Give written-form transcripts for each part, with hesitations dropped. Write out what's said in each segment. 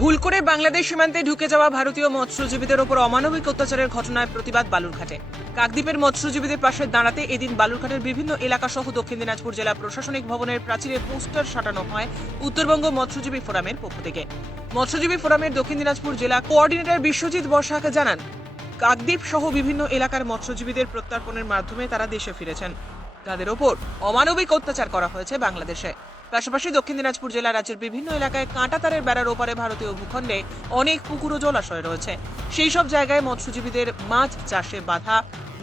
ভুল করে বাংলাদেশ সীমান্তে ঢুকে যাওয়া ভারতীয় মৎস্যজীবীদের ওপর অমানবিক অত্যাচারের ঘটনায় প্রতিবাদ বালুরঘাটে। কাকদ্বীপের মৎস্যজীবীদের পাশে দাঁড়াতে এদিন বালুরঘাটের বিভিন্ন এলাকা সহ দক্ষিণ দিনাজপুর জেলা প্রশাসনিক ভবনের প্রাচীরে পোস্টার সাটানো হয় উত্তরবঙ্গ মৎস্যজীবী ফোরামের পক্ষ থেকে। মৎস্যজীবী ফোরামের দক্ষিণ দিনাজপুর জেলা কোঅর্ডিনেটর বিশ্বজিৎ বসাক জানান, কাকদ্বীপ সহ বিভিন্ন এলাকার মৎস্যজীবীদের প্রত্যর্পণের মাধ্যমে তারা দেশে ফিরেছেন। তাদের ওপর অমানবিক অত্যাচার করা হয়েছে বাংলাদেশে। পাশাপাশি দক্ষিণ দিনাজপুর জেলা রাজ্যের বিভিন্ন এলাকায় কাঁটাতারের বেড়ার ওপারে ভারতীয় ভূখণ্ডে অনেক পুকুর ও জলাশয় রয়েছে। সেই সব জায়গায় মৎস্যজীবীদের মাছ চাষে বাধা,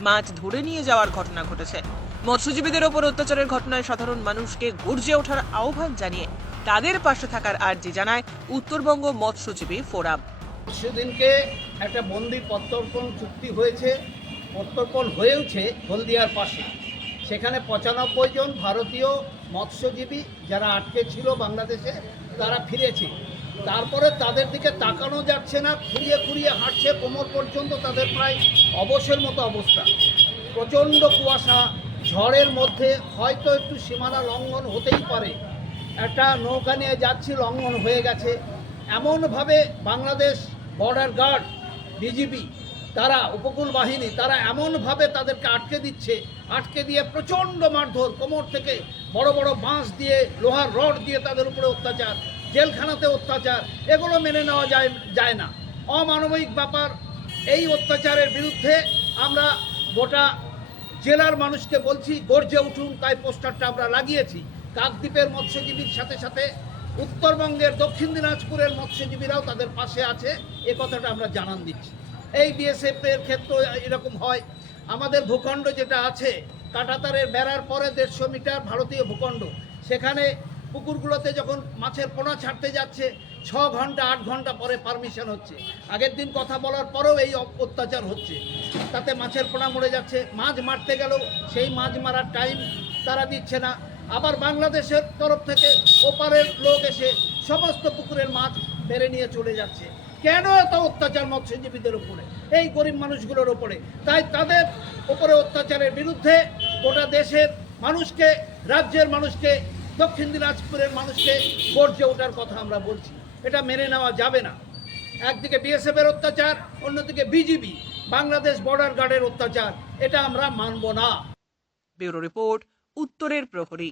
মাছ ধরে নিয়ে যাওয়ার ঘটনা ঘটেছে। মৎস্যজীবীদের ওপর অত্যাচারের ঘটনায় সাধারণ মানুষকে গর্জে ওঠার আহ্বান জানিয়ে তাদের পাশে থাকার আর্জি জানায় উত্তরবঙ্গ মৎস্যজীবী ফোরাম। সেদিনকে একটা বন্দি প্রত্যর্পণ চুক্তি হয়েছে, প্রত্যর্পণ হয়েওছে হলদিয়ার পাশে। সেখানে 95 জন ভারতীয় মৎস্যজীবী যারা আটকে ছিল বাংলাদেশে, তারা ফিরেছে। তারপরে তাদের দিকে তাকানো যাচ্ছে না, খুঁড়িয়ে খুঁড়িয়ে হাঁটছে, কোমর পর্যন্ত তাদের প্রায় অবশের মতো অবস্থা। প্রচণ্ড কুয়াশা, ঝড়ের মধ্যে হয়তো একটু সীমানা লঙ্ঘন হতেই পারে, একটা নৌকা নিয়ে যাচ্ছি, লঙ্ঘন হয়ে গেছে। এমনভাবে বাংলাদেশ বর্ডার গার্ড, বিজিবি, তারা উপকূল বাহিনী, তারা এমনভাবে তাদেরকে আটকে দিচ্ছে, আটকে দিয়ে প্রচণ্ড মারধর, কোমর থেকে বড় বড় বাঁশ দিয়ে, লোহার রড দিয়ে তাদের উপরে অত্যাচার, জেলখানাতে অত্যাচার, এগুলো মেনে নেওয়া যায় না। অমানবিক ব্যাপার। এই অত্যাচারের বিরুদ্ধে আমরা গোটা জেলার মানুষকে বলছি, গর্জে উঠুন। তাই পোস্টারটা আমরা লাগিয়েছি। কাকদ্বীপের মৎস্যজীবীর সাথে সাথে উত্তরবঙ্গের দক্ষিণ দিনাজপুরের মৎস্যজীবীরাও তাদের পাশে আছে, এ কথাটা আমরা জানান দিচ্ছি। এই বিএসএফের ক্ষেত্রে এরকম হয়। আমাদের ভূখণ্ড যেটা আছে, কাঁটাতারের বেড়ার পরে 150 মিটার ভারতীয় ভূখণ্ড, সেখানে পুকুরগুলোতে যখন মাছের পোনা ছাড়তে যাচ্ছে 6 ঘন্টা 8 ঘন্টা পরে পারমিশন হচ্ছে। আগের দিন কথা বলার পরেও এই অত্যাচার হচ্ছে, তাতে মাছের পোনা মরে যাচ্ছে। মাছ মারতে গেলেও সেই মাছ মারার টাইম তারা দিচ্ছে না। আবার বাংলাদেশের তরফ থেকে ওপারের লোক এসে সমস্ত পুকুরের মাছ মেরে নিয়ে চলে যাচ্ছে। কেন এত অত্যাচার মৎস্যজীবীদের উপরে, এই গরিব মানুষগুলোর উপরে? তাই তাদের উপরে অত্যাচারের বিরুদ্ধে গোটা দেশের মানুষকে, রাজ্যের মানুষকে, দক্ষিণ দিনাজপুরের মানুষকে গর্জে ওঠার কথা আমরা বলছি। এটা মেনে নেওয়া যাবে না। একদিকে বিএসএফের অত্যাচার, অন্যদিকে বিজিবি, বাংলাদেশ বর্ডার গার্ডের অত্যাচার, এটা আমরা মানব না। ব্যুরো রিপোর্ট, উত্তরের প্রহরী।